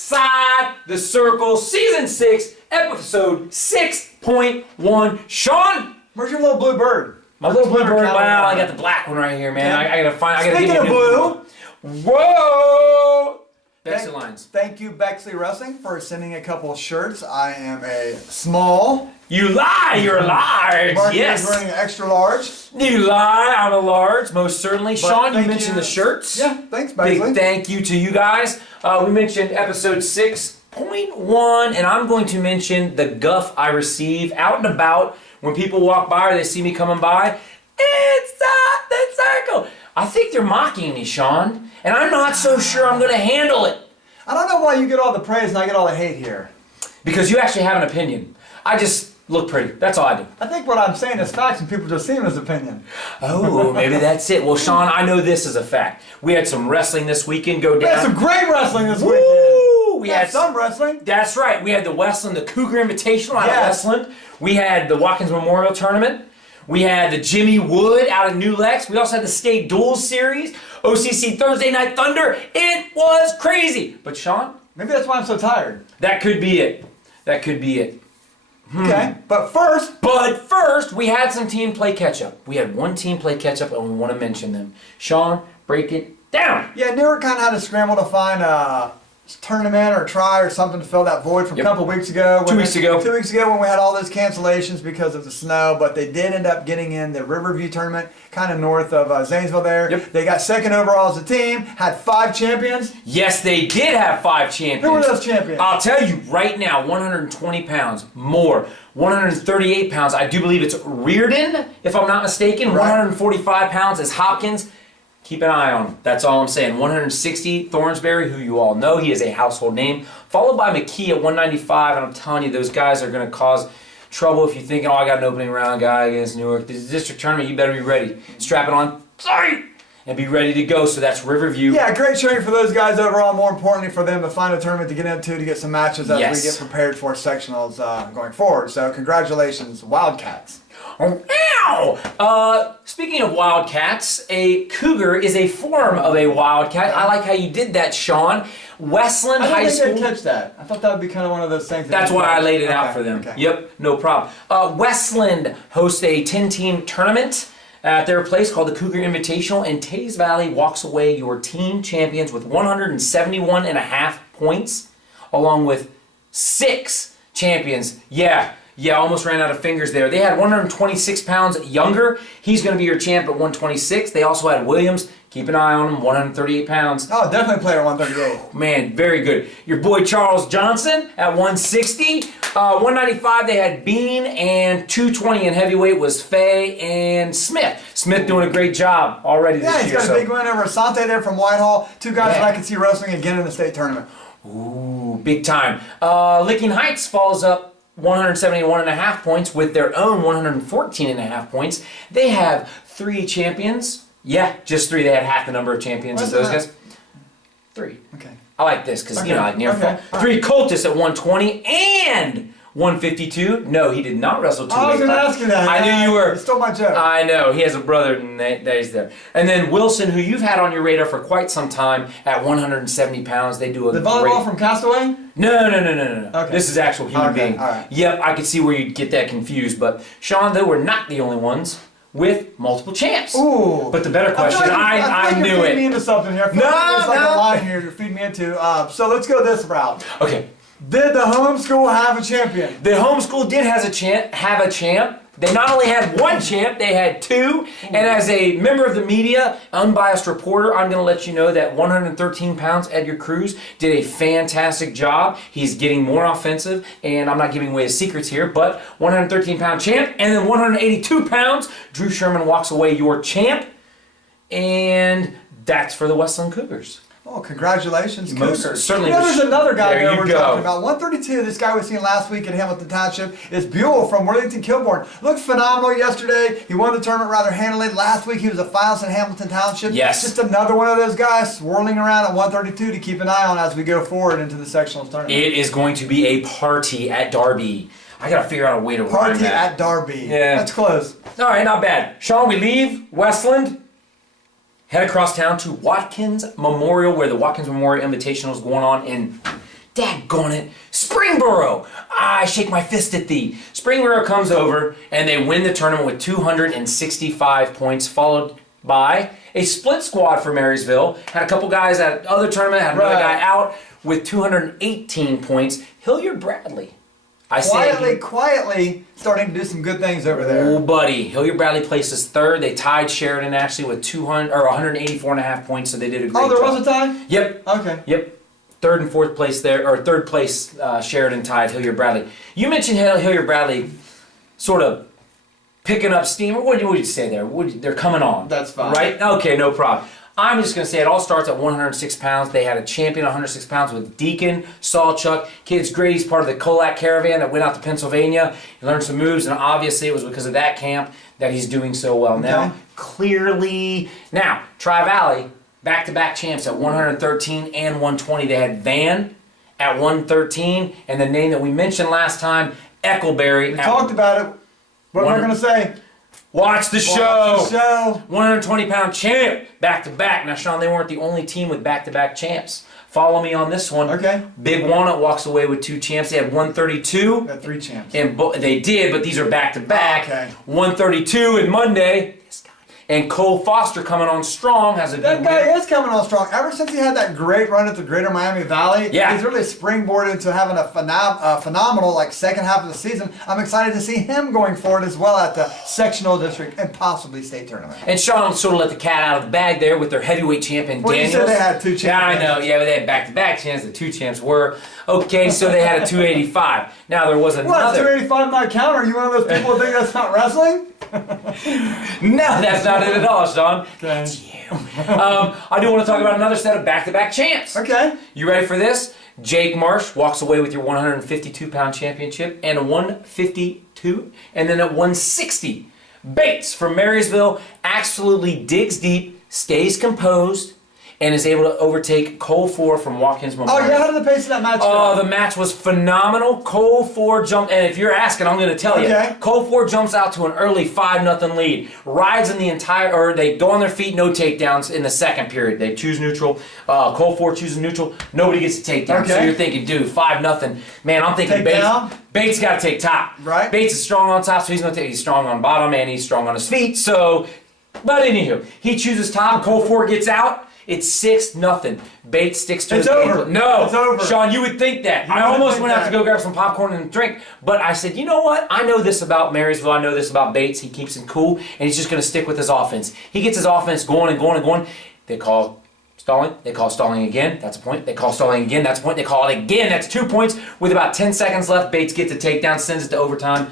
Inside the Circle, Season 6, Episode 6.1. Sean? Where's your little blue bird? My little blue bird, wow, I got the black one right here, man. Okay. I gotta find, I gotta Speaking give you a of new blue. Whoa! Bexley Lines. Thank you, Bexley Wrestling, for sending a couple of shirts. I am a small. You lie, you're large. Mark Yes. is wearing an extra large. You lie, I'm a large, most certainly. But Sean, you thank mentioned you. the shirts. Yeah, thanks, Bexley. Big thank you to you guys. We mentioned episode 6.1, and I'm going to mention the guff I receive out and about when people walk by or they see me coming by. Inside the circle. I think they're mocking me, Sean, and I'm not so sure I'm going to handle it. I don't know why you get all the praise and I get all the hate here. Because you actually have an opinion. I just look pretty. That's all I do. I think what I'm saying is facts and people just see them as opinion. Oh, maybe that's it. Well, Sean, I know this is a fact. We had some wrestling this weekend go We down. had some great wrestling this weekend. Woo! We had some wrestling. That's right. We had the Westland, the Cougar Invitational out Yes. of Westland. We had the Watkins Memorial Tournament. We had the Jimmy Wood out of New Lex. We also had the State Duels Series. OCC Thursday Night Thunder. It was crazy. But Sean? Maybe that's why I'm so tired. That could be it. That could be it. Okay, but first, we had some team play catch-up. We had one team play catch-up, and we want to mention them. Sean, break it down. yeah, Newark kind of had to scramble to find a tournament or try or something to fill that void from a couple weeks ago. 2 weeks ago. 2 weeks ago when we had all those cancellations because of the snow, but they did end up getting in the Riverview tournament, kind of north of Zanesville there. Yep. They got second overall as a team, had 5 champions. Yes, they did have 5 champions. Who were those champions? I'll tell you right now, 120 pounds more. 138 pounds, I do believe it's Reardon, if I'm not mistaken. Right. 145 pounds is Hopkins. Keep an eye on him. That's all I'm saying. 160, Thornsberry, who you all know. He is a household name. Followed by McKee at 195. And I'm telling you, those guys are going to cause trouble if you're thinking, oh, I got an opening round guy against Newark. This is a district tournament. You better be ready. Strap it on. Sorry. And be ready to go. So that's Riverview. Yeah, great showing for those guys overall. More importantly, for them to find a tournament to get into to get some matches as Yes. we get prepared for sectionals going forward. So congratulations, Wildcats. Ow! Speaking of Wildcats, a cougar is a form of a wildcat. I like how you did that, Sean. Westland High I didn't School. think they'd catch that. I thought that would be kind of one of those things. That's why I laid it out Okay, for them. okay. Yep, no problem. Westland hosts a 10-team tournament at their place called the Cougar Invitational, and Tays Valley walks away your team champions with 171.5 points, along with 6 champions. Yeah, almost ran out of fingers there. They had 126 pounds younger. He's going to be your champ at 126. They also had Williams. Keep an eye on him, 138 pounds. Oh, definitely player 138. Man, very good. Your boy Charles Johnson at 160. 195 they had Bean, and 220 in heavyweight was Faye and Smith. Smith doing a great job already this Yeah, year. he's got a big win over Asante there from Whitehall. 2 guys that I can see wrestling again in the state tournament. Ooh, big time. Licking Heights follows up 171.5 points with their own 114.5 points. They have 3 champions. Yeah, just 3. They had half the number of champions as those guys. 3. Okay. I like this because, Okay. like near Okay. fall. 3 Cultists at 120 and 152. No, he did not wrestle 2 I was weight going to classes. ask you that. I knew you were. You stole my joke. I know. He has a brother and that he's there. And then Wilson, who you've had on your radar for quite some time, at 170 pounds. They do a The volleyball great... from Castaway? No. Okay. This is actual human Okay, being. all right. Yep, I could see where you'd get that confused. But Sean, they were not the only ones with multiple champs. Ooh. But the better question, I feel like knew you're feeding me it. into something here. I feel like there's like a line here you're feeding me into. So let's go this route. Okay. Did the homeschool have a champion? The homeschool did have a champ. They not only had 1 champ, they had 2. And as a member of the media, unbiased reporter, I'm going to let you know that 113 pounds, Edgar Cruz, did a fantastic job. He's getting more offensive, and I'm not giving away his secrets here, but 113-pound champ. And then 182 pounds, Drew Sherman walks away your champ. And that's for the Westland Cougars. Oh, congratulations, Most Cougars. certainly. You know, there's another guy There there you we're go. talking about. 132, this guy we seen last week in Hamilton Township is Buell from Worthington Kilbourne. Looked phenomenal yesterday. He won the tournament rather handily. Last week he was a finalist in Hamilton Township. Yes. Just another one of those guys swirling around at 132 to keep an eye on as we go forward into the sectional tournament. It is going to be a party at Derby. I got to figure out a way to rhyme Party that. at Derby. Yeah. That's close. All right, not bad. Sean, we leave Westland, head across town to Watkins Memorial, where the Watkins Memorial Invitational is going on in Daggone it. Springboro! I shake my fist at thee. Springboro comes over and they win the tournament with 265 points, followed by a split squad for Marysville. Had a couple guys at other tournament, had another guy out with 218 points. Hilliard Bradley. Quietly starting to do some good things over there. Oh, buddy. Hilliard Bradley places third. They tied Sheridan actually with 184.5 points, so they did a great job. Oh, there was a tie? Yep. Okay. Yep. Third and fourth place there, or third place Sheridan tied Hilliard Bradley. You mentioned Hilliard Bradley sort of picking up steam. What would you say there? They're coming on. That's fine. Right? Okay, no problem. I'm just going to say it all starts at 106 pounds. They had a champion at 106 pounds with Deacon, Sawchuck. Kid's great. He's part of the Colac caravan that went out to Pennsylvania. He learned some moves, and obviously it was because of that camp that he's doing so well now. Clearly. Now, Tri-Valley, back-to-back champs at 113 and 120. They had Van at 113, and the name that we mentioned last time, Eckleberry. We talked about it. What am I going to say? Watch the show. Watch the show. 120-pound champ, back-to-back. Now, Sean, they weren't the only team with back-to-back champs. Follow me on this one. Okay. Big Walnut walks away with 2 champs. They had 132. Got 3 champs. And they did, but these are back-to-back. Okay. 132 and Monday. This guy. And Cole Foster coming on strong has a good That guy win. is coming on strong. Ever since he had that great run at the Greater Miami Valley, Yeah. he's really springboarded into having a phenomenal second half of the season. I'm excited to see him going forward as well at the sectional district and possibly state tournament. And Sean sort of let the cat out of the bag there with their heavyweight champion, Well, Daniels. you said they had 2 champs. Yeah, I know. Yeah, but they had back-to-back champs. The 2 champs were. Okay, so they had a 285. Now, there was another. What, 285 not count? Are you one of those people who think that's not wrestling? No, that's not it at all, Sean. Okay. That's you. I do want to talk about another set of back-to-back champs. Okay. You ready for this? Jake Marsh walks away with your 152-pound championship and a 152, and then a 160. Bates from Marysville absolutely digs deep, stays composed, and is able to overtake Cole 4 from Watkins Memorial. Oh, yeah, how did the pace of that match go? Oh, the match was phenomenal. Cole 4 jumped, and if you're asking, I'm going to tell you. Cole 4 jumps out to an early 5-0 lead. Rides in the entire, or they go on their feet, no takedowns in the second period. They choose neutral. Cole 4 chooses neutral. Nobody gets a takedown. So you're thinking, dude, 5-0. Man, I'm thinking Bates got to take top. Right. Bates is strong on top, so he's strong on bottom, and he's strong on his feet. So, but anywho, he chooses top. Cole 4 gets out. It's 6-0. Bates sticks to his game plan. No, it's over. Sean, you would think that. I almost went out to go grab some popcorn and a drink, but I said, you know what? I know this about Marysville. I know this about Bates. He keeps him cool, and he's just going to stick with his offense. He gets his offense going and going and going. They call stalling. They call stalling again. That's a point. They call stalling again. That's a point. They call it again. That's 2 points. With about 10 seconds left, Bates gets a takedown, sends it to overtime.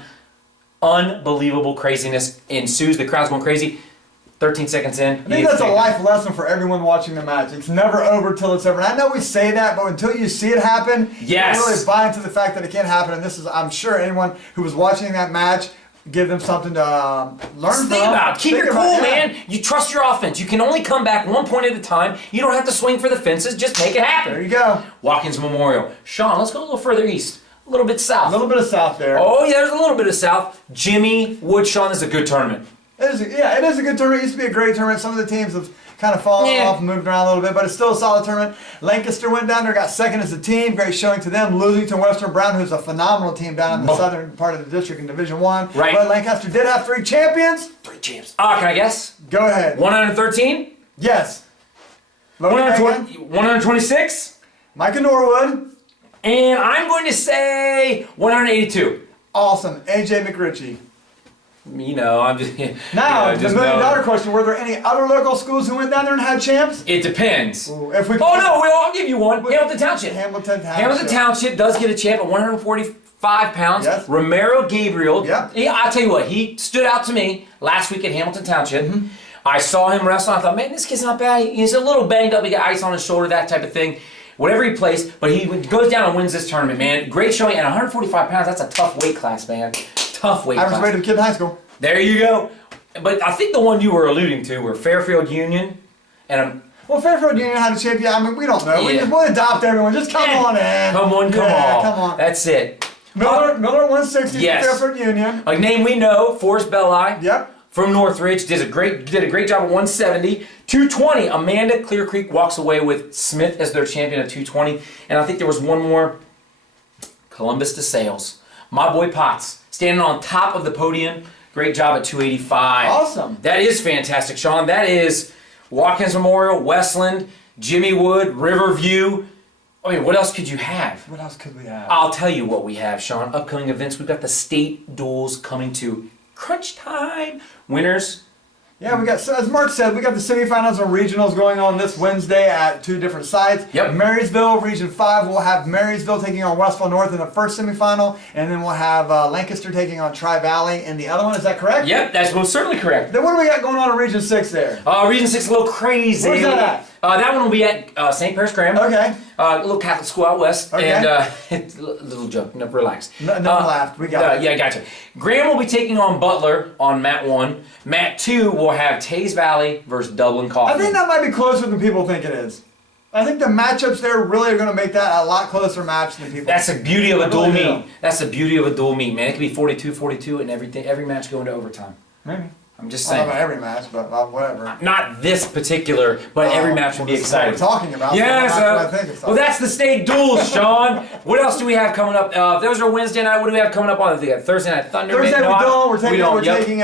Unbelievable craziness ensues. The crowd's going crazy. 13 seconds in. I think that's a life lesson for everyone watching the match. It's never over till it's over. And I know we say that, but until you see it happen, yes, you really buy into the fact that it can happen. And this is, I'm sure anyone who was watching that match, give them something to learn from. Think about it. Keep your cool, man. You trust your offense. You can only come back 1 point at a time. You don't have to swing for the fences. Just make it happen. There you go. Watkins Memorial. Sean, let's go a little further east. A little bit south. A little bit of south there. Oh, yeah, there's a little bit of south. Jimmy Wood, Sean, is a good tournament. It is a good tournament. It used to be a great tournament. Some of the teams have kind of fallen off and moved around a little bit, but it's still a solid tournament. Lancaster went down there, got second as a team. Great showing to them. Losing to Western Brown, who's a phenomenal team down in the southern part of the district in Division 1. Right. But Lancaster did have 3 champions. 3 champs. Can I guess? Go ahead. 113? Yes. 126? Micah Norwood. And I'm going to say 182. Awesome. AJ McRitchie. You know, I'm just... Now, the million-dollar question, were there any other local schools who went down there and had champs? It depends. Ooh, if we I'll give you one. Hamilton Township. Hamilton Township does get a champ at 145 pounds. Yes. Romero Gabriel. Yep. I'll tell you what, he stood out to me last week at Hamilton Township. I saw him wrestle. I thought, man, this kid's not bad. He's a little banged up. He got ice on his shoulder, that type of thing. Whatever he plays, but he goes down and wins this tournament, man. Great showing. At 145 pounds, that's a tough weight class, man. Tough weight class. Average weight of a kid in high school. There you go. But I think the one you were alluding to were Fairfield Union and Well, Fairfield Union had a champion. I mean, we don't know. Yeah. We'll adopt everyone. Just come on in. Come on. Come on. That's it. Miller 160 Yes. Fairfield Union. A name we know, Forrest Belli. Yep. from Northridge did a great job at 170. 220, Amanda Clear Creek walks away with Smith as their champion at 220. And I think there was one more, Columbus DeSales. My boy Potts, standing on top of the podium. Great job at 285. Awesome. That is fantastic, Sean. That is Watkins Memorial, Westland, Jimmy Wood, Riverview. I mean, what else could you have? What else could we have? I'll tell you what we have, Sean. Upcoming events. We've got the state duels coming to crunch time. Winners. Yeah, we got, so as Mark said, we got the semifinals and regionals going on this Wednesday at 2 different sites. Yep. Marysville, Region 5, we'll have Marysville taking on Westville North in the first semifinal, and then we'll have Lancaster taking on Tri-Valley in the other one. Is that correct? Yep, that's most certainly correct. Then what do we got going on in Region 6 there? Region 6 a little crazy. Where's that at? That one will be at St. Paris Graham. Okay. A little Catholic school out west. Okay. And little joke. No, relax. No laughed. We got it. Yeah, gotcha. Graham will be taking on Butler on Mat 1. Mat 2 will have Taze Valley versus Dublin Coffee. I think that might be closer than people think it is. I think the matchups there really are going to make that a lot closer match than people That's the beauty of a dual really meet. That's the beauty of a dual meet, man. It could be 42-42 and every match going to overtime. Maybe. I'm just I don't saying. know about every match, but whatever. Not this particular, but every match will be This is what exciting. we're talking about. Yes, so that's what I think it's well, that's the state duels, Sean. What else do we have coming up? Those are Wednesday night. What do we have coming up on the Thursday night Thunder? Thursday No, we don't. We're yep. taking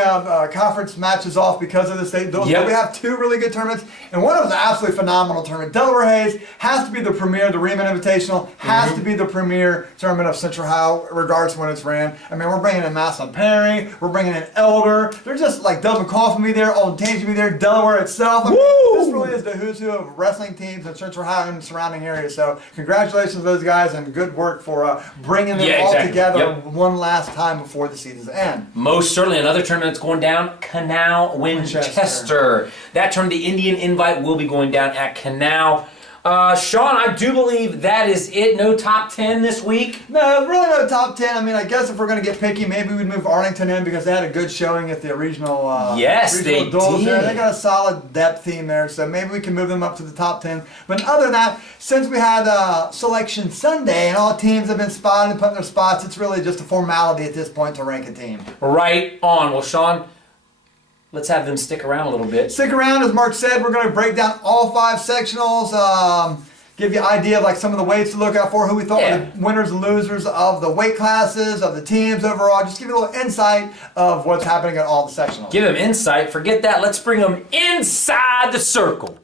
conference matches off because of the state duels. Yep. But we have 2 really good tournaments, and one of them is an absolutely phenomenal tournament. Delaware Hayes has to be the premier. The Riemann Invitational has to be the premier tournament of Central Ohio, regardless of when it's ran. I mean, we're bringing in Maslin Perry. We're bringing in Elder. They're just like Dublin Coffee be there, Old Tangy be there, Delaware itself. I mean, this really is the who's who of wrestling teams in Central Ohio and surrounding areas. So congratulations to those guys and good work for bringing them all exactly. together Yep. one last time before the season's end. Most certainly another tournament that's going down, Canal Winchester. That tournament, the Indian Invite, will be going down at Canal. Sean, I do believe that is it. No top 10 this week. No, really no top 10. I mean, I guess if we're going to get picky, maybe we'd move Arlington in because they had a good showing at the regional Yes, regional they duels there. did. They got a solid depth team there, so maybe we can move them up to the top 10. But other than that, since we had Selection Sunday and all teams have been spotted and put in their spots, it's really just a formality at this point to rank a team. Right on. Well, Sean, let's have them stick around a little bit. Stick around, as Mark said, we're going to break down all 5 sectionals, give you an idea of like some of the weights to look out for, who we thought were the winners and losers of the weight classes, of the teams overall, just give you a little insight of what's happening at all the sectionals. Give them insight. Forget that. Let's bring them inside the circle.